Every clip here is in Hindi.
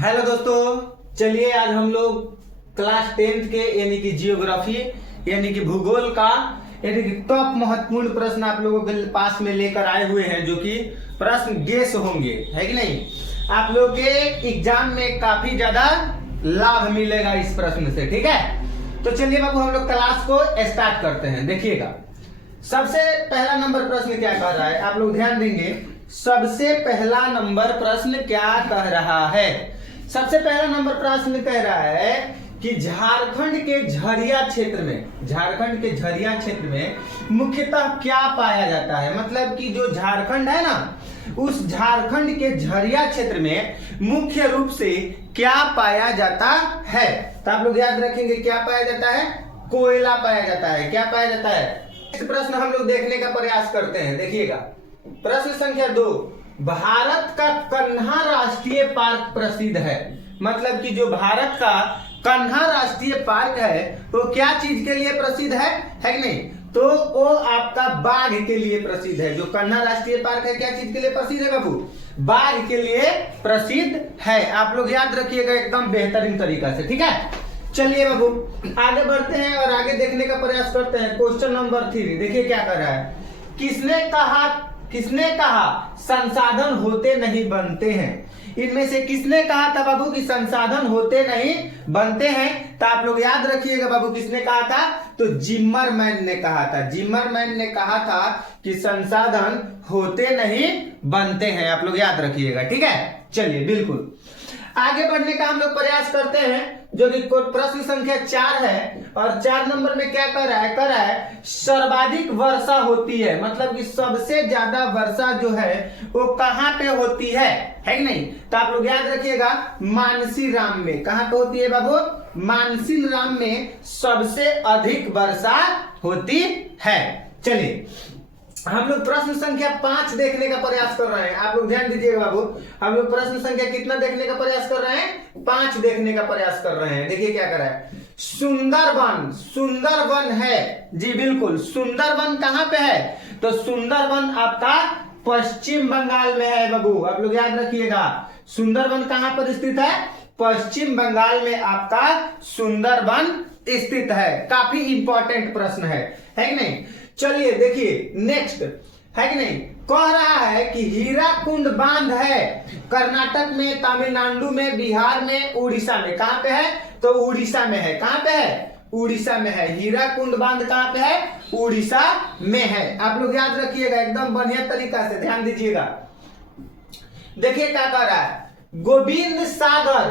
हेलो दोस्तों, चलिए आज हम लोग क्लास 10th के यानी कि जियोग्राफी यानी कि भूगोल का यानी कि टॉप महत्वपूर्ण प्रश्न आप लोगों के पास में लेकर आए हुए हैं, जो कि प्रश्न गेस होंगे, है कि नहीं। आप लोगों के एग्जाम में काफी ज्यादा लाभ मिलेगा इस प्रश्न से, ठीक है। तो चलिए बाबू हम लोग क्लास को स्टार्ट करते हैं। देखिएगा सबसे पहला नंबर प्रश्न क्या कह रहा है, आप लोग ध्यान देंगे। सबसे पहला नंबर प्रश्न क्या कह रहा है? सबसे पहला नंबर प्रश्न कह रहा है कि झारखंड के झरिया क्षेत्र में मुख्यतः क्या पाया जाता है। मतलब कि जो झारखंड है ना, उस झारखंड के झरिया क्षेत्र में मुख्य रूप से क्या पाया जाता है। तो आप लोग याद रखेंगे क्या पाया जाता है? कोयला पाया जाता है। क्या पाया जाता है? इस प्रश्न हम लोग देखने का प्रयास करते हैं। देखिएगा प्रश्न संख्या 2, भारत का कन्हा राष्ट्रीय पार्क प्रसिद्ध है। मतलब कि जो भारत का कन्हा राष्ट्रीय पार्क है वो क्या चीज के लिए प्रसिद्ध है कि नहीं? तो वो आपका बाघ के लिए प्रसिद्ध है। जो कन्हा राष्ट्रीय पार्क है क्या चीज के लिए प्रसिद्ध है बाबू? बाघ के लिए प्रसिद्ध है। आप लोग याद रखिएगा एकदम बेहतरीन तरीका से, ठीक है। चलिए बाबू आगे बढ़ते हैं और आगे देखने का प्रयास करते हैं। क्वेश्चन नंबर 3 देखिए क्या कर रहा है। किसने कहा संसाधन होते नहीं बनते हैं? इनमें से किसने कहा था बाबू कि संसाधन होते नहीं बनते हैं? तो आप लोग याद रखिएगा बाबू किसने कहा था? तो जिम्मरमैन ने कहा था। जिम्मरमैन ने कहा था कि संसाधन होते नहीं बनते हैं। आप लोग याद रखिएगा, ठीक है। चलिए बिल्कुल आगे बढ़ने का हम लोग प्रयास करते हैं, जो कि प्रश्न संख्या 4 है। और 4 नंबर में क्या कर रहा है सर्वाधिक वर्षा होती है। मतलब कि सबसे ज्यादा वर्षा जो है वो कहाँ पे होती है कि नहीं? तो आप लोग याद रखिएगा मानसीराम में। कहाँ पे होती है बाबू? मानसीराम में सबसे अधिक वर्षा होती है। चलिए हम लोग प्रश्न संख्या 5 देखने का प्रयास कर रहे हैं। आप लोग ध्यान दीजिएगा बाबू, हम लोग प्रश्न संख्या कितना देखने का प्रयास कर रहे हैं? 5 देखने का प्रयास कर रहे हैं। देखिए क्या कर रहा है। सुंदरवन है जी, बिल्कुल। सुंदरवन कहाँ पे है? तो सुंदरवन आपका पश्चिम बंगाल में है बाबू। आप लोग याद रखिएगा सुंदरवन कहाँ पर स्थित है? पश्चिम बंगाल में आपका सुंदरवन स्थित है। काफी इंपॉर्टेंट प्रश्न है कि नहीं? चलिए देखिए नेक्स्ट है कि नहीं। कह रहा है कि हीराकुंड बांध है कर्नाटक में, तमिलनाडु में, बिहार में, उड़ीसा में। कहां पे है? तो उड़ीसा में है। कहां पे है? उड़ीसा में है। हीराकुंड बांध कहां पे है? उड़ीसा में है। आप लोग याद रखिएगा एकदम बढ़िया तरीका से ध्यान दीजिएगा। देखिए क्या कह रहा है। गोविंद सागर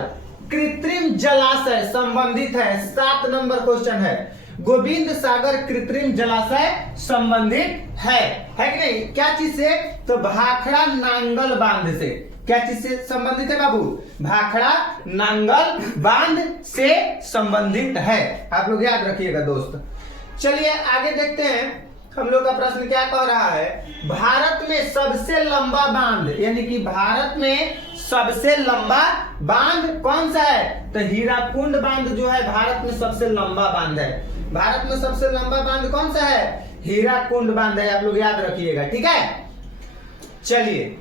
कृत्रिम जलाशय संबंधित है। 7 नंबर क्वेश्चन है। गोविंद सागर कृत्रिम जलाशय संबंधित है कि नहीं? क्या चीज से? तो भाखड़ा नांगल बांध से। क्या चीज से संबंधित है बाबू? भाखड़ा नांगल बांध से संबंधित है। आप लोग याद रखिएगा दोस्त। चलिए आगे देखते हैं हम लोग का प्रश्न क्या कह रहा है। भारत में सबसे लंबा बांध यानी कि भारत में सबसे लंबा बांध कौन सा है? तो हीराकुंड बांध जो है भारत में सबसे लंबा बांध है। भारत में सबसे लंबा बांध कौन सा है? हीराकुंड बांध है। आप लोग याद रखिएगा, ठीक है। चलिए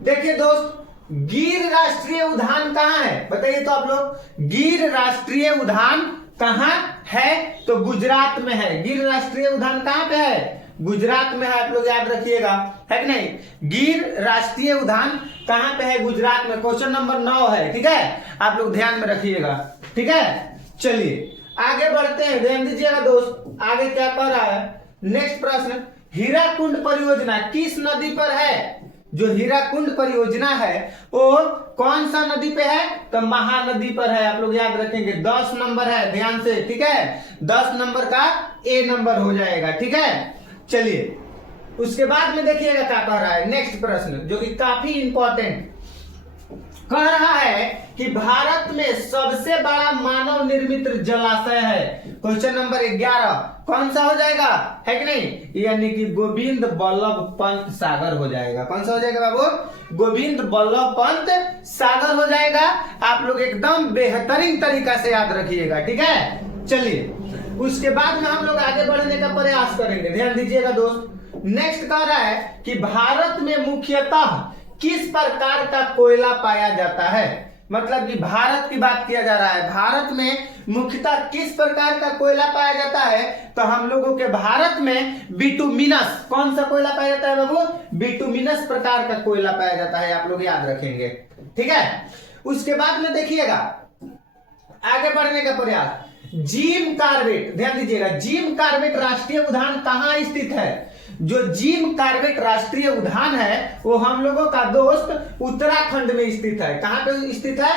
देखिए दोस्त, गिर राष्ट्रीय उद्यान कहाँ है? बताइए तो आप लोग। गिर राष्ट्रीय उद्यान कहाँ है? तो गुजरात में है। गिर राष्ट्रीय उद्यान कहाँ पे है? गुजरात में है। आप लोग याद रखिएगा, है कि नहीं? गिर राष्ट्रीय उद्यान कहाँ पे है? गुजरात में। क्वेश्चन नंबर 9 है, ठीक है। आप लोग ध्यान में रखिएगा, ठीक है। चलिए आगे बढ़ते हैं, ध्यान दीजिएगा दोस्त। आगे क्या कह रहा है नेक्स्ट प्रश्न। हीराकुंड परियोजना किस नदी पर है? जो हीराकुंड परियोजना है वो कौन सा नदी पे है? तो महानदी पर है। आप लोग याद रखेंगे 10 नंबर है, ध्यान से, ठीक है। 10 नंबर का ए नंबर हो जाएगा, ठीक है। चलिए उसके बाद में देखिएगा क्या कह रहा है नेक्स्ट प्रश्न, जो कि काफी इंपॉर्टेंट कह रहा है कि भारत में सबसे बड़ा मानव निर्मित जलाशय है। क्वेश्चन नंबर 11 कौन सा हो जाएगा? है कि नहीं? यानी कि गोविंद बल्लभ पंत सागर हो जाएगा। कौन सा हो जाएगा बाबू? गोविंद बल्लभ पंत सागर हो जाएगा। आप लोग एकदम बेहतरीन तरीका से याद रखिएगा, ठीक है। चलिए उसके बाद में हम लोग आगे बढ़ने का प्रयास करेंगे। ध्यान दीजिएगा दोस्त। नेक्स्ट कह रहा है कि भारत में मुख्यतः किस प्रकार का कोयला पाया जाता है? मतलब कि भारत की बात किया जा रहा है, भारत में मुख्यतः किस प्रकार का कोयला पाया जाता है, तो हम लोगों के भारत में बिटुमिनस, कौन सा कोयला पाया जाता है बाबू, बिटुमिनस प्रकार का कोयला पाया जाता है, आप लोग याद रखेंगे, ठीक है। उसके बाद में देखिएगा आगे बढ़ने का प्रयास, जिम कार्बेट, ध्यान दीजिएगा, जिम कार्बेट राष्ट्रीय उद्यान कहां स्थित है, जो जिम कार्बेट राष्ट्रीय उद्यान है वो हम लोगों का दोस्त उत्तराखंड में स्थित है, कहां पे स्थित है,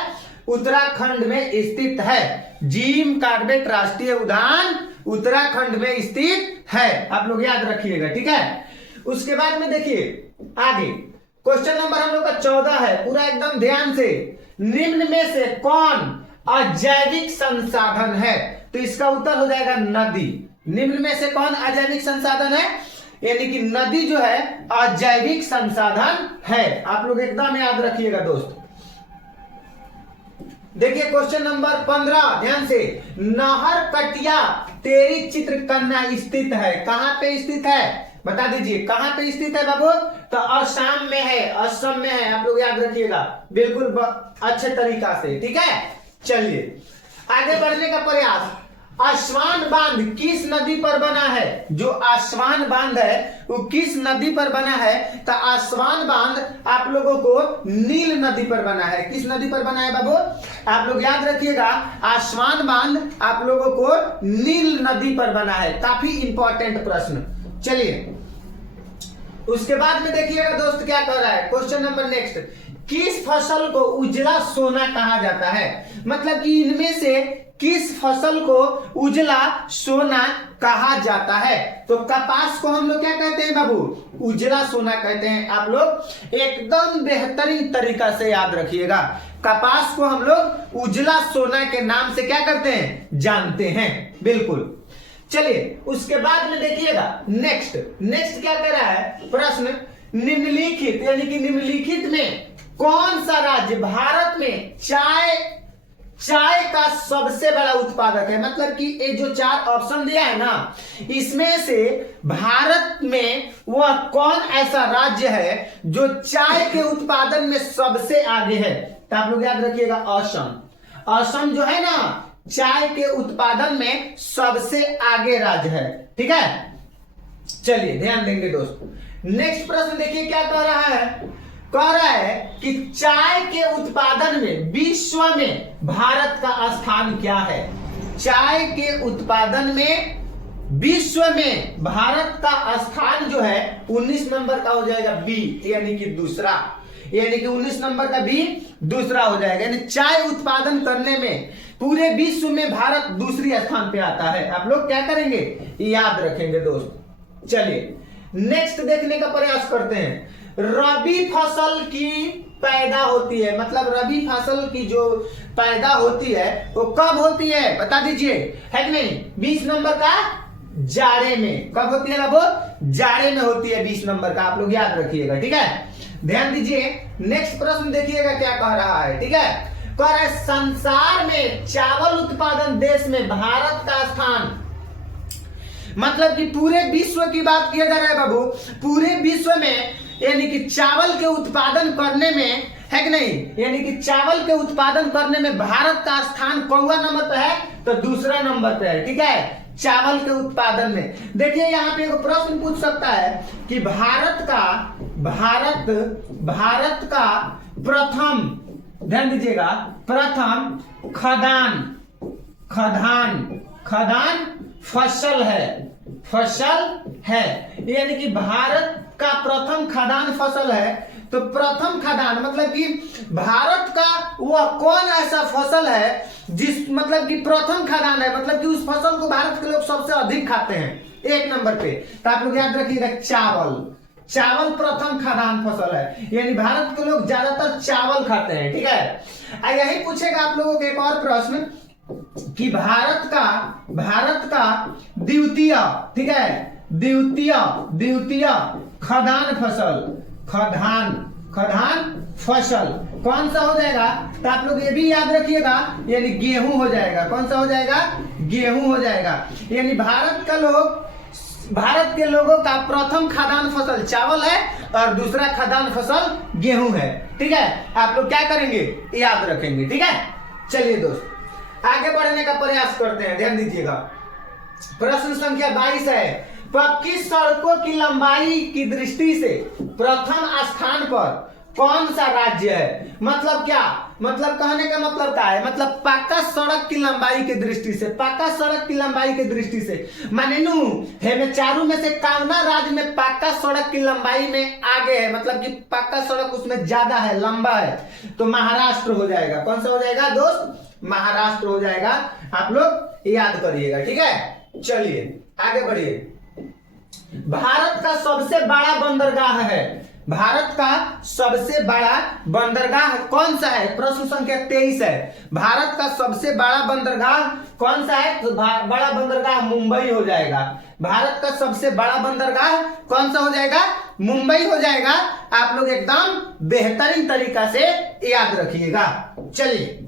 उत्तराखंड में स्थित है, जिम कार्बेट राष्ट्रीय उद्यान उत्तराखंड में स्थित है, आप लोग याद रखिएगा, ठीक है। उसके बाद में देखिए आगे क्वेश्चन नंबर हम लोग का 14 है, पूरा एकदम ध्यान से, निम्न में से कौन अजैविक संसाधन है, तो इसका उत्तर हो जाएगा नदी, निम्न में से कौन अजैविक संसाधन है, यानी कि नदी जो है अजैविक संसाधन है, आप लोग एकदम याद रखिएगा दोस्त। देखिए क्वेश्चन नंबर 15 ध्यान से, नहर कटिया तेरी चित्रकन्या स्थित है, कहां पे स्थित है, बता दीजिए कहां पे स्थित है बाबू, तो असम में है, असम में है, आप लोग याद रखिएगा बिल्कुल अच्छे तरीका से, ठीक है। चलिए आगे बढ़ने का प्रयास, आसवान बांध किस नदी पर बना है, जो आसवान बांध है वो किस नदी पर बना है, तो आसवान बांध आप लोगों को नील नदी पर बना है, किस नदी पर बना है बाबू, आप लोग याद रखिएगा, आसवान बांध आप लोगों को नील नदी पर बना है, काफी इंपॉर्टेंट प्रश्न। चलिए उसके बाद में देखिएगा दोस्त क्या कह रहा है, क्वेश्चन नंबर नेक्स्ट, किस फसल को उजला सोना कहा जाता है, मतलब कि इनमें से किस फसल को उजला सोना कहा जाता है, तो कपास को हम लोग क्या कहते हैं बाबू, उजला सोना कहते हैं, आप लोग एकदम बेहतरीन तरीका से याद रखिएगा, कपास को हम लोग उजला सोना के नाम से क्या करते हैं, जानते हैं, बिल्कुल। चलिए उसके बाद में देखिएगा नेक्स्ट क्या कह रहा है प्रश्न, निम्नलिखित यानी कि निम्नलिखित में कौन सा राज्य भारत में चाय का सबसे बड़ा उत्पादक है, मतलब कि ये जो 4 ऑप्शन दिया है ना, इसमें से भारत में वह कौन ऐसा राज्य है जो चाय के उत्पादन में सबसे आगे है, तो आप लोग याद रखिएगा असम जो है ना चाय के उत्पादन में सबसे आगे राज्य है, ठीक है। चलिए ध्यान देंगे दोस्तों, नेक्स्ट प्रश्न देखिए क्या कह रहा है कि चाय के उत्पादन में विश्व में भारत का स्थान क्या है, चाय के उत्पादन में विश्व में भारत का स्थान जो है 19 नंबर का हो जाएगा बी, यानी कि दूसरा, यानी कि 19 नंबर का बी दूसरा हो जाएगा, यानी चाय उत्पादन करने में पूरे विश्व में भारत दूसरी स्थान पे आता है, आप लोग क्या करेंगे याद रखेंगे दोस्त। चलिए नेक्स्ट देखने का प्रयास करते हैं, रबी फसल की पैदा होती है, मतलब रबी फसल की जो पैदा होती है वो कब होती है बता दीजिए, है कि नहीं, 20 नंबर का जाड़े में, कब होती है बाबू, जाड़े में होती है 20 नंबर का, आप लोग याद रखिएगा, ठीक है। ध्यान दीजिए नेक्स्ट प्रश्न देखिएगा क्या कह रहा है, ठीक है, कह रहा है संसार में चावल उत्पादन देश में भारत का स्थान, मतलब कि पूरे विश्व की बात किया जा रहा है बाबू, पूरे विश्व में यानी कि चावल के उत्पादन करने में, है कि नहीं, यानी कि चावल के उत्पादन करने में भारत का स्थान कौवा नंबर पे है, तो दूसरा नंबर पे है, ठीक है, चावल के उत्पादन में। देखिए यहाँ पे एक प्रश्न पूछ सकता है कि भारत का प्रथम, ध्यान दीजिएगा, प्रथम खदान फसल है, यानी कि भारत का प्रथम खदान फसल है, तो प्रथम खदान मतलब कि भारत का वह कौन ऐसा फसल है जिस, मतलब कि प्रथम खदान है, मतलब कि उस फसल को भारत के लोग सबसे अधिक खाते हैं 1 नंबर पे, तो आप लोग याद रखिएगा चावल प्रथम खदान फसल है, यानी भारत के लोग ज्यादातर चावल खाते हैं, ठीक है। यही पूछेगा आप लोगों के एक और प्रश्न कि भारत का द्वितीय, ठीक है, द्वितीय खदान फसल कौन सा हो जाएगा, तो आप लोग ये भी याद रखिएगा, यानी गेहूं हो जाएगा, कौन सा हो जाएगा, गेहूं हो जाएगा, यानी भारत का लोग भारत के लोगों का प्रथम खाद्यान्न फसल चावल है और दूसरा खाद्यान्न फसल गेहूं है। ठीक है, आप लोग क्या करेंगे, याद रखेंगे। ठीक है, चलिए दोस्त आगे बढ़ने का प्रयास करते हैं, ध्यान दीजिएगा। प्रश्न संख्या 22 है, पक्की सड़कों की लंबाई की दृष्टि से प्रथम स्थान पर कौन सा राज्य है? मतलब क्या, मतलब कहने का मतलब क्या है, मतलब पक्का सड़क की लंबाई की दृष्टि से, पक्का सड़क की लंबाई की दृष्टि से माने नू है चारों में से कौना राज्य में पक्का सड़क की लंबाई में आगे है, मतलब कि पक्का सड़क उसमें ज्यादा है, लंबा है, तो महाराष्ट्र हो जाएगा। कौन सा हो जाएगा दोस्त? महाराष्ट्र हो जाएगा। आप लोग याद करिएगा। ठीक है, चलिए आगे बढ़िए। भारत का सबसे बड़ा बंदरगाह है, भारत का सबसे बड़ा बंदरगाह कौन सा है? प्रश्न संख्या 23 है, भारत का सबसे बड़ा बंदरगाह कौन सा है? तो बड़ा बंदरगाह मुंबई हो जाएगा। भारत का सबसे बड़ा बंदरगाह कौन सा हो जाएगा? मुंबई हो जाएगा। आप लोग एकदम बेहतरीन तरीका से याद रखिएगा। चलिए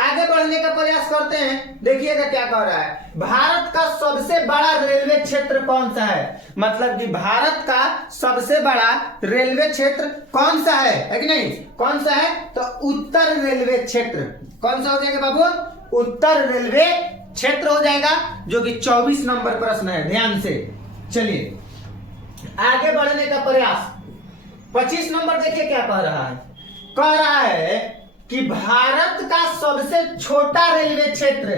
आगे बढ़ने का प्रयास करते हैं, देखिएगा क्या कह रहा है। भारत का सबसे बड़ा रेलवे क्षेत्र कौन सा है? मतलब कि भारत का सबसे बड़ा रेलवे क्षेत्र कौन सा है कि नहीं? कौन सा है? तो उत्तर रेलवे क्षेत्र। कौन सा हो जाएगा बाबू? उत्तर रेलवे क्षेत्र हो जाएगा, जो कि 24 नंबर प्रश्न है, ध्यान से। चलिए आगे बढ़ने का प्रयास। 25 नंबर देखिए क्या कह रहा है। कह रहा है कि भारत का सबसे छोटा रेलवे क्षेत्र,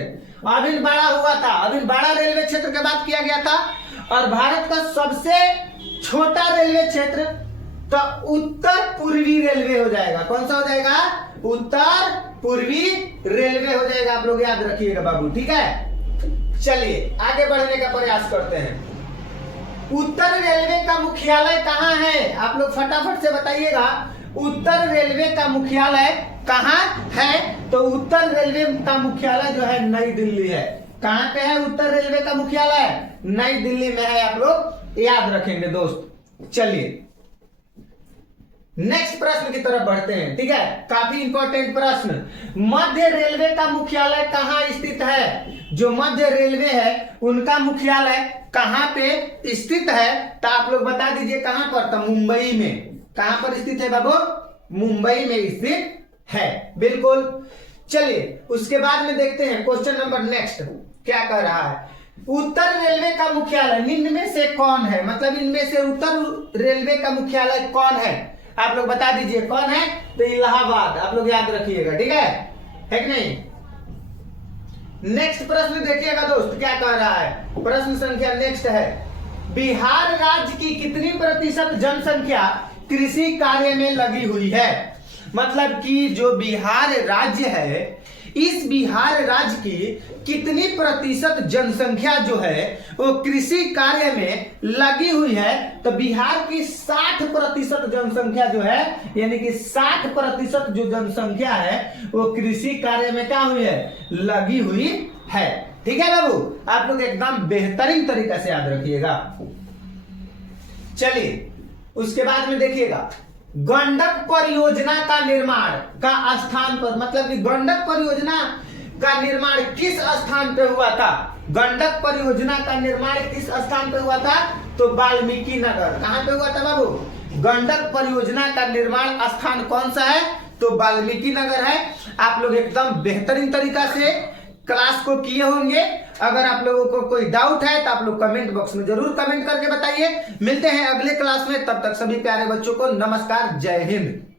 अभी बड़ा हुआ था, अभी बड़ा रेलवे क्षेत्र की बात किया गया था, और भारत का सबसे छोटा रेलवे क्षेत्र तो उत्तर पूर्वी रेलवे हो जाएगा। कौन सा हो जाएगा? उत्तर पूर्वी रेलवे हो जाएगा। आप लोग याद रखिएगा बाबू। ठीक है, चलिए आगे बढ़ने का प्रयास करते हैं। उत्तर रेलवे का मुख्यालय कहाँ है? आप लोग फटाफट से बताइएगा, उत्तर रेलवे का मुख्यालय कहाँ है? तो उत्तर रेलवे का मुख्यालय जो है नई दिल्ली है। कहाँ पे है उत्तर रेलवे का मुख्यालय? नई दिल्ली में है। आप लोग याद रखेंगे दोस्त। चलिए नेक्स्ट प्रश्न की तरफ बढ़ते हैं। ठीक है, काफी इंपॉर्टेंट प्रश्न। मध्य रेलवे का मुख्यालय कहाँ स्थित है? जो मध्य रेलवे है उनका मुख्यालय कहाँ पे स्थित है? तो आप लोग बता दीजिए कहाँ पर? तो मुंबई में। कहां पर स्थित है बाबू? मुंबई में स्थित है, बिल्कुल। चलिए उसके बाद में देखते हैं क्वेश्चन नंबर नेक्स्ट क्या कह रहा है। उत्तर रेलवे का मुख्यालय निम्न में से कौन है? मतलब इनमें से उत्तर रेलवे का मुख्यालय कौन है? आप लोग बता दीजिए कौन है? तो इलाहाबाद। आप लोग याद रखिएगा। ठीक है कि नहीं? नेक्स्ट प्रश्न देखिएगा दोस्त क्या कह रहा है। प्रश्न संख्या नेक्स्ट है, बिहार राज्य की कितनी प्रतिशत जनसंख्या कृषि कार्य में लगी हुई है? मतलब कि जो बिहार राज्य है, इस बिहार राज्य की कितनी प्रतिशत जनसंख्या जो है वो कृषि कार्य में लगी हुई है? तो बिहार की 60% जनसंख्या जो है, यानी कि 60% जो जनसंख्या है वो कृषि कार्य में क्या हुई है? लगी हुई है। ठीक है बाबू, आप लोग एकदम बेहतरीन तरीका से याद रखिएगा। चलिए उसके बाद में देखिएगा, गंडक परियोजना का निर्माण का स्थान पर, मतलब कि गंडक परियोजना का निर्माण किस स्थान पे हुआ था? गंडक परियोजना का निर्माण किस स्थान पे हुआ था? तो वाल्मीकि नगर। कहां पे हुआ था बाबू? गंडक परियोजना का निर्माण स्थान कौन सा है? तो वाल्मीकि नगर है। आप लोग एकदम बेहतरीन तरीका से क्लास को किए होंगे। अगर आप लोगों को कोई डाउट है तो आप लोग कमेंट बॉक्स में जरूर कमेंट करके बताइए। मिलते हैं अगले क्लास में, तब तक सभी प्यारे बच्चों को नमस्कार, जय हिंद।